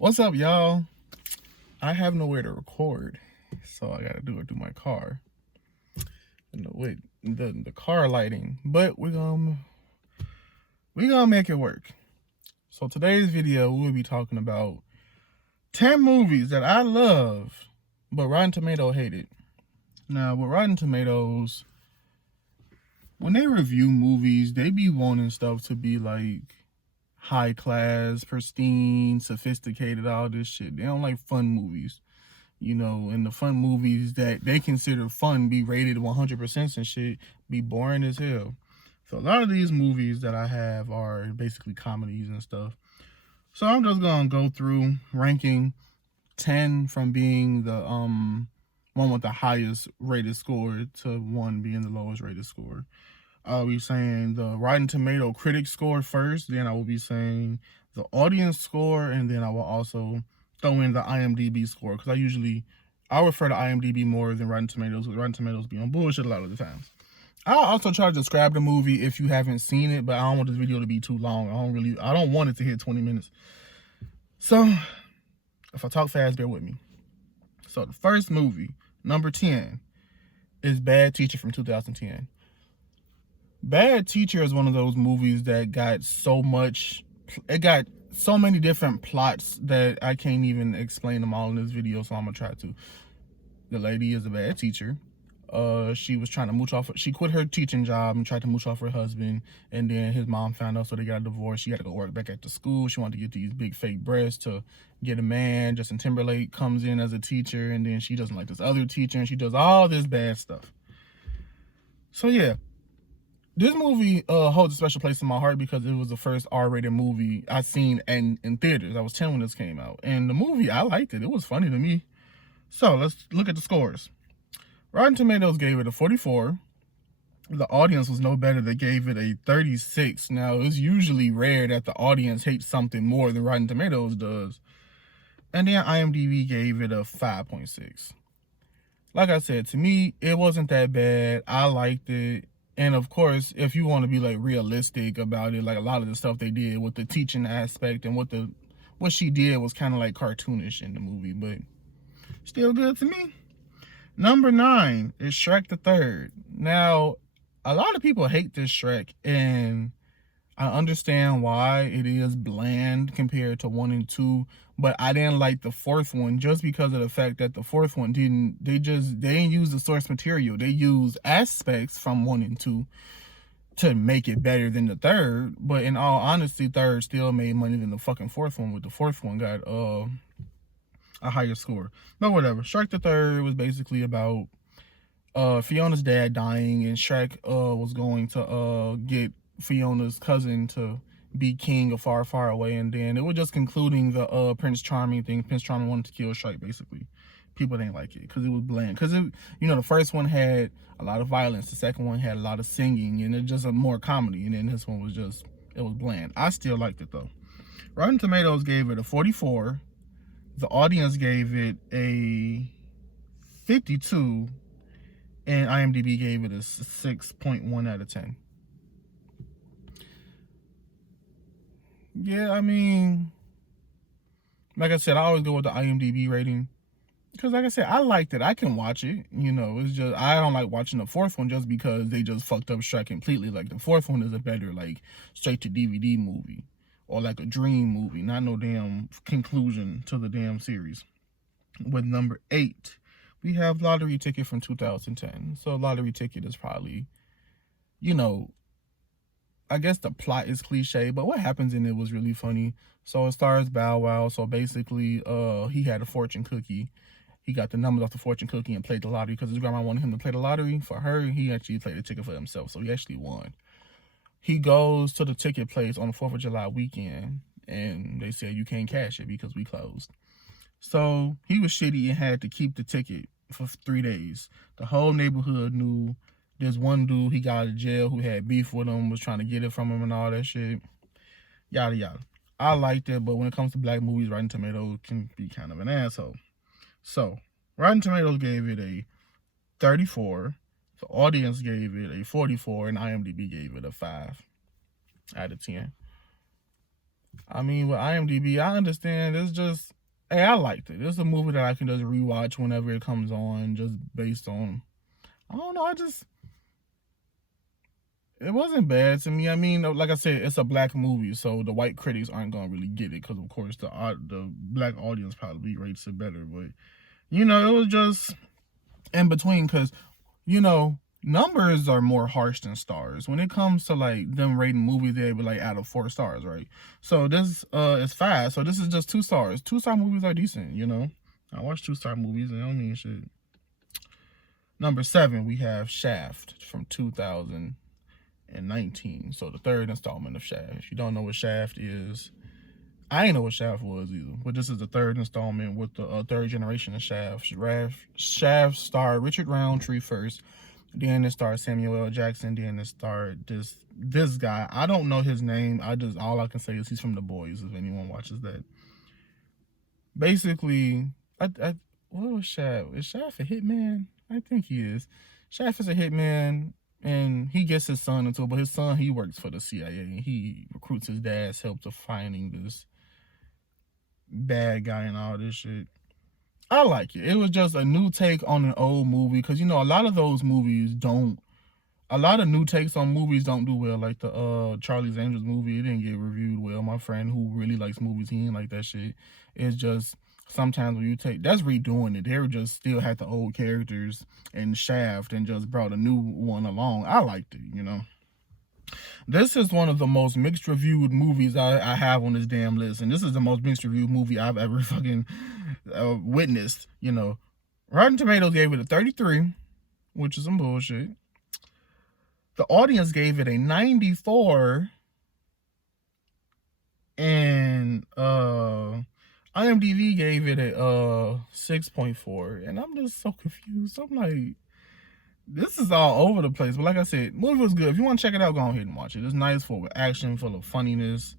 What's up, y'all? I have nowhere to record, so I gotta do it through my car. With the car lighting, but we're gonna make it work. So today's video, we'll be talking about 10 movies that I love, but Rotten Tomato hated. Now, with Rotten Tomatoes, when they review movies, they be wanting stuff to be like high class, pristine, sophisticated, all this shit. They don't like fun movies. And the fun movies that they consider fun be rated 100% and shit be boring as hell. So a lot of these movies that I have are basically comedies and stuff. So I'm just gonna go through ranking 10 from being the one with the highest rated score to one being the lowest rated score. I'll be saying the Rotten Tomato critic score first, then I will be saying the audience score, and then I will also throw in the IMDb score, because I refer to IMDb more than Rotten Tomatoes, because Rotten Tomatoes be on bullshit a lot of the times. I'll also try to describe the movie if you haven't seen it, but I don't want this video to be too long. I don't want it to hit 20 minutes. So, if I talk fast, bear with me. So, the first movie, number 10, is Bad Teacher from 2010. Bad Teacher is one of those movies that got so many different plots that I can't even explain them all in this video, so I'm gonna try to. The lady is a bad teacher. She was trying to she quit her teaching job and tried to mooch off her husband, and then his mom found out, so they got a divorce. She had to go work back at the school. She wanted to get these big fake breasts to get a man. Justin Timberlake comes in as a teacher, and then she doesn't like this other teacher, and she does all this bad stuff. So yeah, this movie holds a special place in my heart because it was the first R-rated movie I seen in theaters. I was 10 when this came out. And the movie, I liked it. It was funny to me. So let's look at the scores. Rotten Tomatoes gave it a 44. The audience was no better. They gave it a 36. Now, it's usually rare that the audience hates something more than Rotten Tomatoes does. And then IMDb gave it a 5.6. Like I said, to me, it wasn't that bad. I liked it. And of course, if you want to be like realistic about it, like a lot of the stuff they did with the teaching aspect and what she did was kind of like cartoonish in the movie, but still good to me. Number 9 is Shrek the Third. Now, a lot of people hate this Shrek, and I understand why. It is bland compared to 1 and 2, but I didn't like the fourth one just because of the fact that the fourth one they didn't use the source material. They used aspects from 1 and 2 to make it better than the third, but in all honesty, third still made money than the fucking fourth one, with the fourth one got a higher score. But whatever. Shrek the Third was basically about Fiona's dad dying, and Shrek was going to get Fiona's cousin to be king of Far, Far Away, and then it was just concluding the Prince Charming thing. Prince Charming wanted to kill Shrek, basically. People didn't like it because it was bland. Because the first one had a lot of violence, the second one had a lot of singing, and it just a more comedy, and then this one was it was bland. I still liked it though. Rotten Tomatoes gave it a 44. The audience gave it a 52, and IMDb gave it a 6.1 out of 10. Yeah, I mean, like I said, I always go with the IMDb rating. Because like I said, I liked it. I can watch it. It's just, I don't like watching the fourth one just because they just fucked up Shrek completely. Like, the fourth one is a better, like, straight to DVD movie. Or like a dream movie. Not no damn conclusion to the damn series. With number 8, we have Lottery Ticket from 2010. So Lottery Ticket is probably, I guess the plot is cliche, but what happens in it was really funny. So it stars Bow Wow. So basically, he had a fortune cookie. He got the numbers off the fortune cookie and played the lottery because his grandma wanted him to play the lottery for her. He actually played the ticket for himself, so he actually won. He goes to the ticket place on the 4th of July weekend, and they said you can't cash it because we closed. So he was shitty and had to keep the ticket for 3 days. The whole neighborhood knew. There's one dude, he got out of jail, who had beef with him, was trying to get it from him and all that shit. Yada, yada. I liked it, but when it comes to black movies, Rotten Tomatoes can be kind of an asshole. So, Rotten Tomatoes gave it a 34. The audience gave it a 44, and IMDb gave it a 5 out of 10. I mean, with IMDb, I understand. It's just, hey, I liked it. It's a movie that I can just rewatch whenever it comes on, just based on, I don't know, it wasn't bad to me. I mean, like I said, it's a black movie, so the white critics aren't gonna really get it, because of course the black audience probably rates it better. But you know, it was just in between, because you know, numbers are more harsh than stars. When it comes to like them rating movies, they be like out of 4 stars, right? So this is 5. So this is just 2 stars. 2-star movies are decent, you know. I watch 2-star movies and I don't mean shit. Number 7, we have Shaft from 2019. So the 3rd installment of Shaft. If you don't know what Shaft is, I ain't know what Shaft was either, but this is the 3rd installment with the 3rd generation of Shaft. Shaft starred Richard Roundtree first, then it starred Samuel L. Jackson, then it starred this guy. I don't know his name. All I can say is he's from The Boys, if anyone watches that. Basically, what was Shaft? Is Shaft a hitman? I think he is. Shaft is a hitman, and he gets his son into it, but his son, he works for the CIA, and he recruits his dad's help to finding this bad guy and all this shit. I like it. It was just a new take on an old movie, because you know, a lot of new takes on movies don't do well. Like the Charlie's Angels movie, it didn't get reviewed well. My friend who really likes movies, he didn't like that shit. It's just sometimes when you take, that's redoing it. They were just still had the old characters and Shaft and just brought a new one along. I liked it, you know. This is one of the most mixed reviewed movies I have on this damn list, and this is the most mixed reviewed movie I've ever fucking witnessed. You know, Rotten Tomatoes gave it a 33, which is some bullshit. The audience gave it a 94, and IMDb gave it a 6.4, and I'm just so confused. I'm like, this is all over the place. But like I said, movie was good. If you want to check it out, go ahead and watch it. It's nice, full of action, full of funniness.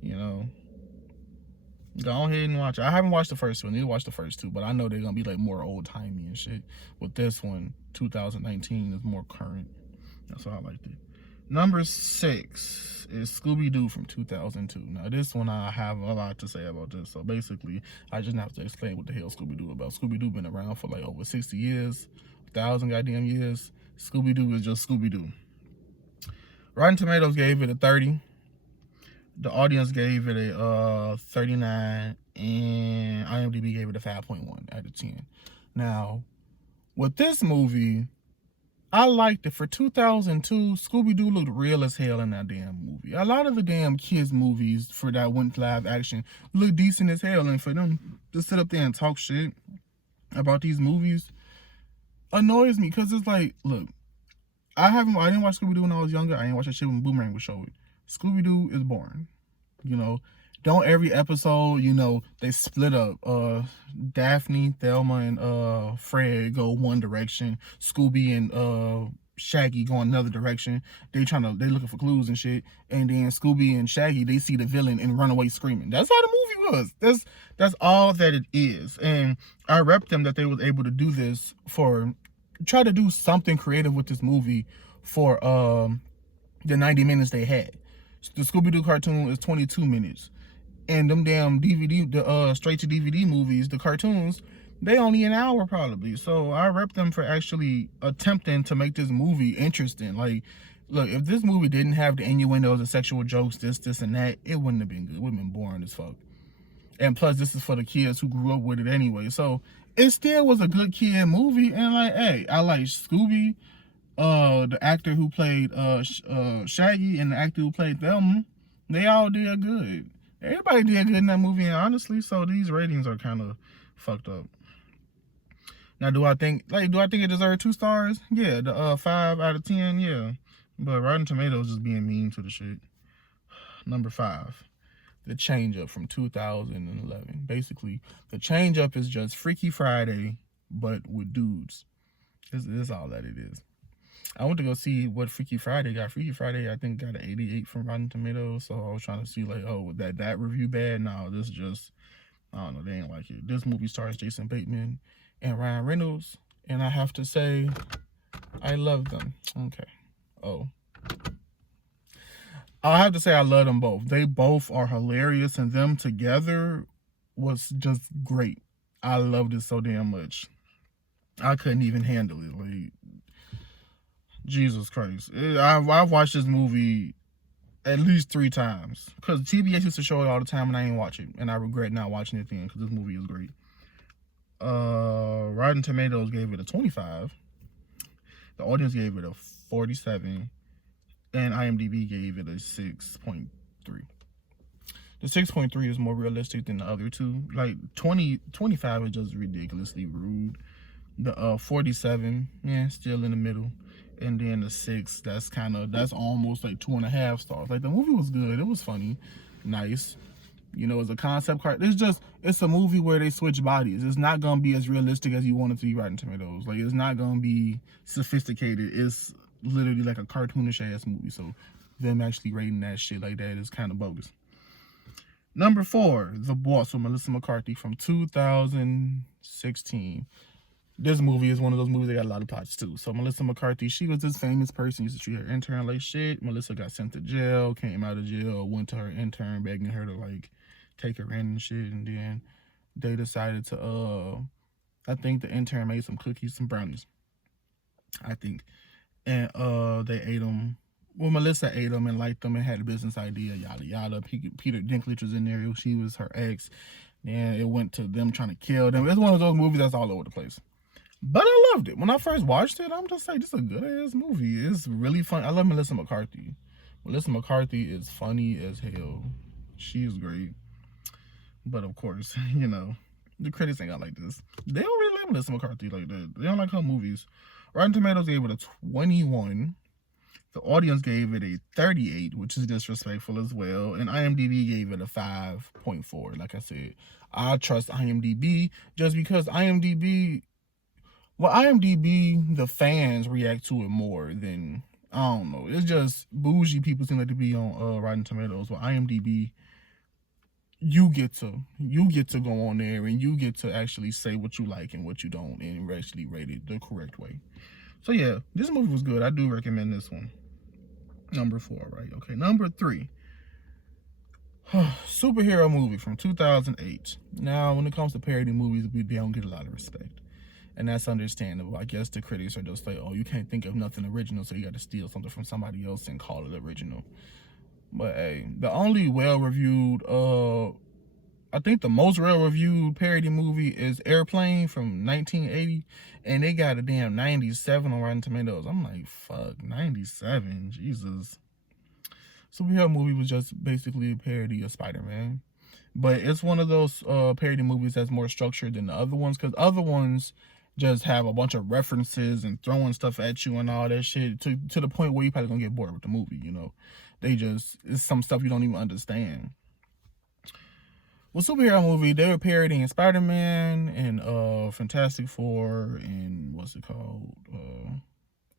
You know, go ahead and watch it. I haven't watched the first one. I need to watch the first 2, but I know they're gonna be like more old timey and shit. With this one, 2019 is more current. That's why I liked it. Number 6 is Scooby-Doo from 2002. Now, this one I have a lot to say about this. So basically, I just have to explain what the hell Scooby-Doo about. Scooby-Doo been around for like over 60 years, 1,000 goddamn years. Scooby-Doo is just Scooby-Doo. Rotten Tomatoes gave it a 30. The audience gave it a 39, and IMDb gave it a 5.1 out of 10. Now, with this movie, I liked it. For 2002, Scooby-Doo looked real as hell in that damn movie. A lot of the damn kids' movies for that went live action look decent as hell, and for them to sit up there and talk shit about these movies annoys me, because it's like, look, I didn't watch Scooby-Doo when I was younger. I didn't watch that shit when Boomerang was showing. Scooby-Doo is boring. You know, don't every episode, you know, they split up. Daphne, Thelma, and Fred go one direction. Scooby and Shaggy go another direction. They looking for clues and shit. And then Scooby and Shaggy, they see the villain and run away screaming. That's how the movie was. That's all that it is. And I rep them that they was able to do this, try to do something creative with this movie for the 90 minutes they had. The Scooby-Doo cartoon is 22 minutes. And them damn the straight to DVD movies, the cartoons, they only an hour probably. So I rep them for actually attempting to make this movie interesting. Like, look, if this movie didn't have the innuendos, the sexual jokes, this and that, it wouldn't have been good. It would have been boring as fuck. And plus, this is for the kids who grew up with it anyway. So it still was a good kid movie. And like, hey, I like Scooby. The actor who played Shaggy and the actor who played Thelma, they all did good. Everybody did good in that movie, honestly. So these ratings are kind of fucked up. Now, do I think it deserved 2 stars? Yeah, the 5 out of 10, yeah. But Rotten Tomatoes is being mean to the shit. Number 5, The Change Up from 2011. Basically, The Change Up is just Freaky Friday, but with dudes. This is all that it is. I went to go see what Freaky Friday got. Freaky Friday, I think, got an 88 from Rotten Tomatoes. So I was trying to see, like, oh, that review bad? No, this just, I don't know, they ain't like it. This movie stars Jason Bateman and Ryan Reynolds, and I have to say, I love them. Okay. Oh. I have to say I love them both. They both are hilarious, and them together was just great. I loved it so damn much. I couldn't even handle it. Like, Jesus Christ. I've watched this movie at least 3 times because TBS used to show it all the time, and I ain't watch it, and I regret not watching it then because this movie is great. Rotten Tomatoes gave it a 25. The audience gave it a 47, and IMDb gave it a 6.3. The 6.3 is more realistic than the other two. Like 25 is just ridiculously rude. The 47, yeah, still in the middle. And then the 6, that's almost like 2.5 stars. Like, the movie was good. It was funny, nice. You know, it's a concept car. It's a movie where they switch bodies. It's not gonna be as realistic as you want it to be. Rotten Tomatoes. Like, it's not gonna be sophisticated. It's literally like a cartoonish ass movie. So them actually rating that shit like that is kind of bogus. Number 4, The Boss with Melissa McCarthy from 2016. This movie is one of those movies that got a lot of plots too. So Melissa McCarthy, she was this famous person, used to treat her intern like shit. Melissa got sent to jail, came out of jail, went to her intern begging her to like take her in and shit. And then they decided to I think the intern made some cookies, some brownies, I think. And they ate them. Well, Melissa ate them and liked them and had a business idea, yada yada. Peter Dinklage was in there. She was her ex. And it went to them trying to kill them. It's one of those movies that's all over the place. But I loved it. When I first watched it, I'm just like, this is a good ass movie. It's really fun. I love Melissa McCarthy. Melissa McCarthy is funny as hell. She is great. But of course, you know, the critics ain't got like this. They don't really like Melissa McCarthy like that. They don't like her movies. Rotten Tomatoes gave it a 21. The audience gave it a 38, which is disrespectful as well. And IMDb gave it a 5.4. Like I said, I trust IMDb just because IMDb, the fans react to it more than, I don't know. It's just bougie people seem like to be on Rotten Tomatoes. Well, IMDb, you get to go on there and you get to actually say what you like and what you don't and actually rate it the correct way. So yeah, this movie was good. I do recommend this one. Number 4, right? Okay, number 3. Superhero movie from 2008. Now, when it comes to parody movies, they don't get a lot of respect. And that's understandable. I guess the critics are just like, oh, you can't think of nothing original, so you got to steal something from somebody else and call it original. But hey, the only well-reviewed, I think the most well-reviewed parody movie is Airplane from 1980, and they got a damn 97 on Rotten Tomatoes. I'm like, fuck, 97, Jesus. Superhero movie was just basically a parody of Spider-Man. But it's one of those parody movies that's more structured than the other ones, because other ones just have a bunch of references and throwing stuff at you and all that shit to the point where you probably gonna get bored with the movie, you know. It's some stuff you don't even understand. Well, superhero movie, they were parodying Spider-Man and Fantastic Four and what's it called?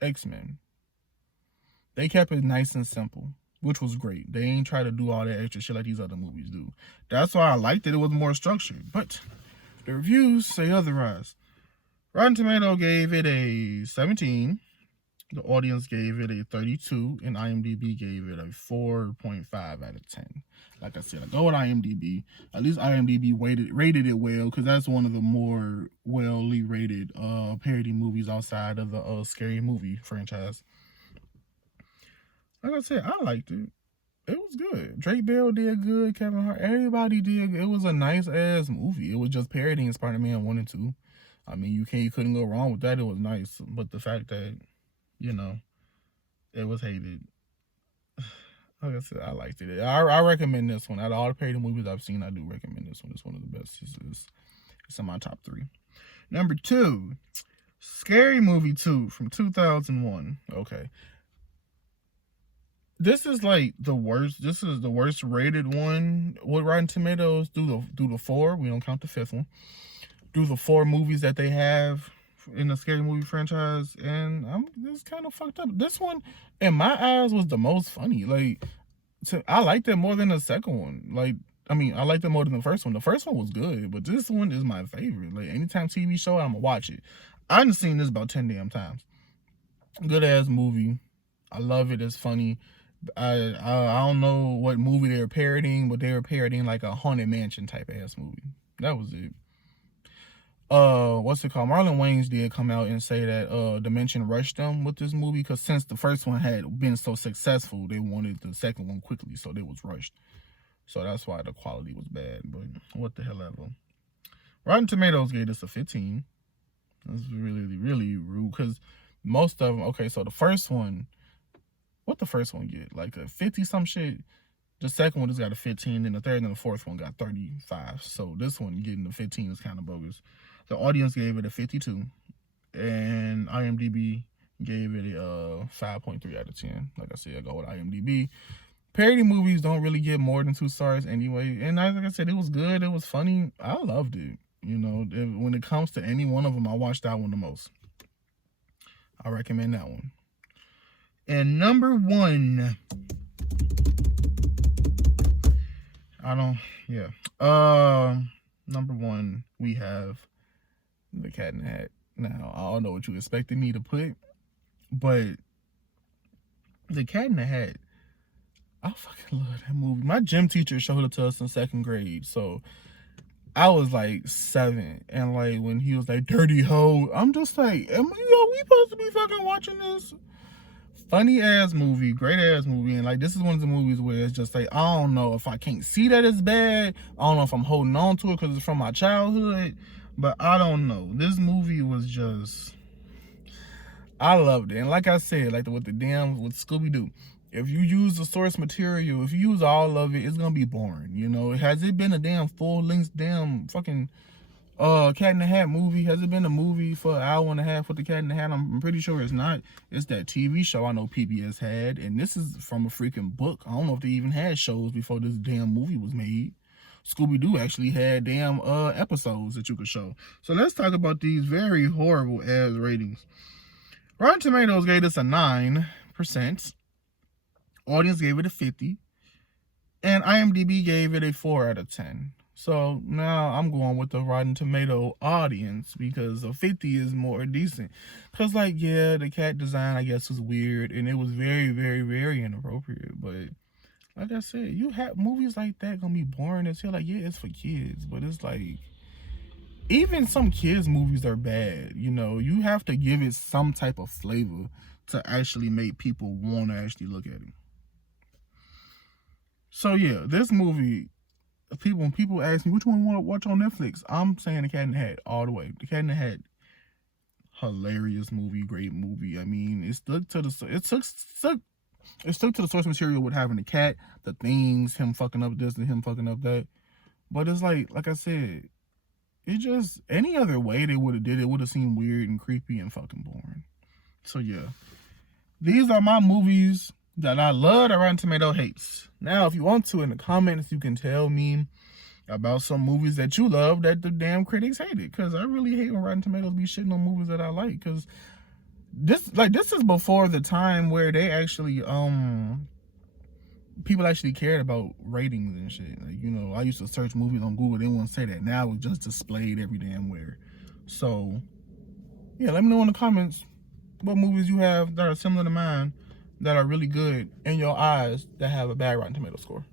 X-Men. They kept it nice and simple, which was great. They ain't try to do all that extra shit like these other movies do. That's why I liked it. It was more structured. But the reviews say otherwise. Rotten Tomato gave it a 17. The audience gave it a 32, and IMDb gave it a 4.5 out of 10. Like I said, I go with IMDb. At least IMDb rated it well, because that's one of the more well-ly rated parody movies outside of the Scary Movie franchise. Like I said, I liked it. It was good. Drake Bell did good. Kevin Hart, everybody did. It was a nice ass movie. It was just parodying Spider-Man 1 and 2. I mean, you couldn't go wrong with that. It was nice, but the fact that, you know, it was hated. Like I said, I liked it. I recommend this one. Out of all the parody movies I've seen, I do recommend this one. It's one of the best. It's in my top 3. Number 2, Scary Movie 2 from 2001. Okay. This is like the worst. This is the worst rated one with Rotten Tomatoes through the 4. We don't count the 5th one. Through the 4 movies that they have in the Scary Movie franchise, and it's kind of fucked up. This one, in my eyes, was the most funny. Like, I liked it more than the second one. Like, I mean, I liked it more than the first one. The first one was good, but this one is my favorite. Like, anytime TV show, I'm gonna watch it. I've seen this about 10 damn times. Good ass movie. I love it. It's funny. I don't know what movie they were parodying, but they were parodying like a Haunted Mansion type ass movie. That was it. What's it called? Marlon Wayans did come out and say that Dimension rushed them with this movie because since the first one had been so successful, they wanted the second one quickly, so they was rushed. So that's why the quality was bad. But what the hell ever. Rotten Tomatoes gave this a 15. That's really, really rude because most of them. Okay, so the first one, what the first one get? Like a 50 some shit. The second one just got a 15, and the third and the fourth one got 35. So this one getting the 15 is kind of bogus. The audience gave it a 52, and IMDb gave it a 5.3 out of 10. Like I said, I go with IMDb. Parody movies don't really get more than 2 stars anyway. And like I said, it was good. It was funny. I loved it. You know, when it comes to any one of them, I watched that one the most. I recommend that one. And number 1... number 1, we have The Cat in the Hat. Now, I don't know what you expected me to put, but The Cat in the Hat, I fucking love that movie. My gym teacher showed it to us in 2nd grade, so I was like 7, and like when he was like, dirty hoe, I'm just like, we supposed to be fucking watching this? Funny ass movie, great ass movie, and like this is one of the movies where it's just like, I don't know if I can't see that it's bad, I don't know if I'm holding on to it because it's from my childhood, but I don't know. This movie was just, I loved it. And like I said, like with Scooby-Doo, if you use the source material, if you use all of it, it's gonna be boring. You know, has it been a damn full-length damn fucking Cat in the Hat movie? Has it been a movie for an hour and a half with the Cat in the Hat? I'm pretty sure it's not. It's that TV show I know PBS had, and this is from a freaking book. I don't know if they even had shows before this damn movie was made. Scooby-Doo actually had damn episodes that you could show. So let's talk about these very horrible ass ratings. Rotten Tomatoes gave this a 9%. Audience gave it a 50. And IMDb gave it a 4 out of 10. So now I'm going with the Rotten Tomato audience because a 50 is more decent. Because, like, yeah, the cat design, I guess, was weird. And it was very, very, very inappropriate. But like I said, you have movies like that gonna be boring as hell. Like, yeah, it's for kids. But it's like, even some kids' movies are bad. You know, you have to give it some type of flavor to actually make people want to actually look at it. So, yeah, this movie... When people ask me which one you want to watch on Netflix, I'm saying The Cat in the Hat all the way. The Cat in the Hat, hilarious movie, great movie. I mean, it stuck to the source material with having the cat, the things, him fucking up this and him fucking up that. But it's like I said, it just, any other way they would have did it would have seemed weird and creepy and fucking boring. So yeah, these are my movies that I love that Rotten Tomato hates. Now, if you want to, in the comments, you can tell me about some movies that you love that the damn critics hated. Because I really hate when Rotten Tomatoes be shitting on movies that I like. Because this is before the time where they actually, people actually cared about ratings and shit. Like, you know, I used to search movies on Google. They wouldn't say that. Now it's just displayed every damn where. So, yeah, let me know in the comments what movies you have that are similar to mine, that are really good in your eyes, that have a bad Rotten Tomato score.